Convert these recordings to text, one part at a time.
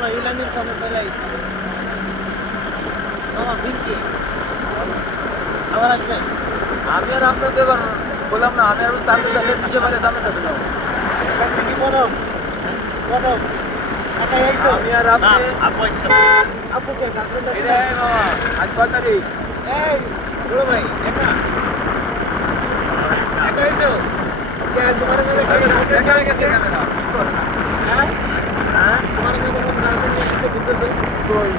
চলো ইলামির সামনে চলে আইছি মামা ভিড়কি আবার আসবেন আমি আর আপনাকে এবার বললাম না আমি আর সামনে যাবে পিছে বারে সামনে যাবে না কি বলম কদম একাই আইছো আমি আর আপনি আপু আইছো আপু কই গার্লফ্রেন্ড আছে এই মামা আজ কত তারিখ এই বড় ভাই একা একা আইছো কে তোমার কাছে দেখা গেছে ক্যামেরা হ্যাঁ হ্যাঁ তোমার কাছে কোন গার্লফ্রেন্ড নিয়ে আসতে বুঝতেছো কই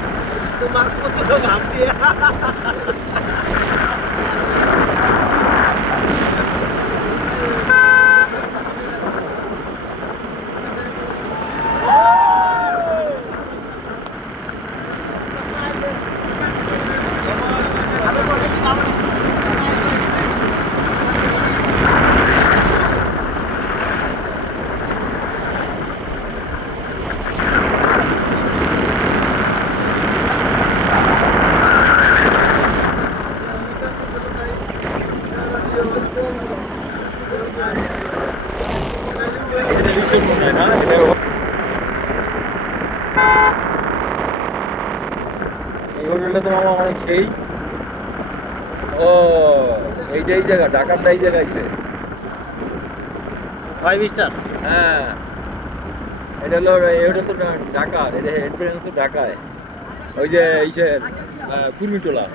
তোমার কত তো ভাব দিয়ে এই হোটেলটা তো মামা অনেক সেই ও এইটাই জায়গা ঢাকার এই জায়গা আছে 5 স্টার হ্যাঁ এটা হলো এটা তো ঢাকা এটা হেডপ্রেস তো ঢাকায় ওই যে ইসের কুর্মিটোলা